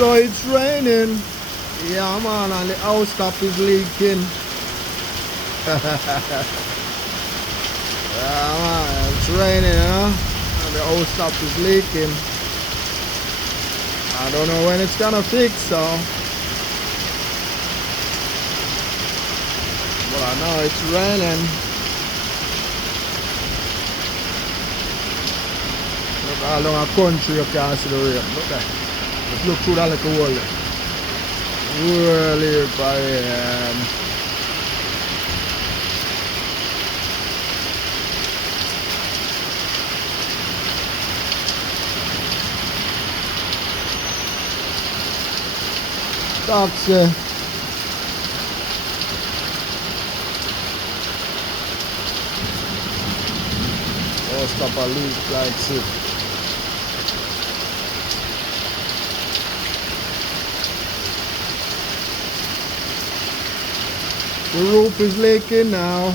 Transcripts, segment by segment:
So it's raining. Yeah man, and the house top is leaking. Yeah man, it's raining, and the house top is leaking. I don't know when it's gonna fix, so. But I know it's raining. Look all along a country you can see the rain. Look there. Just look through that little hole there. Really bad. Taxi. Oh, stop a leak like this. The roof is leaking now.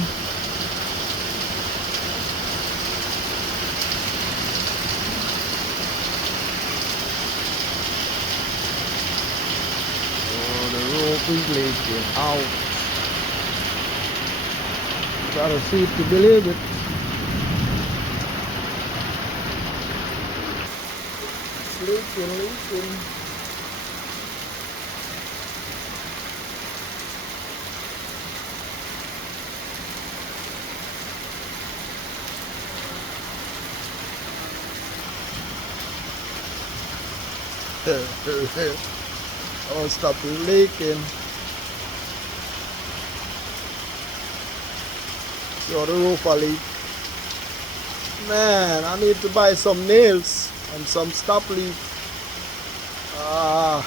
Oh, the roof is leaking out. Gotta see it to believe it. It's leaking. Oh, stop leaking. So the roof a leak. Man, I need to buy some nails and some stop leak. Ah.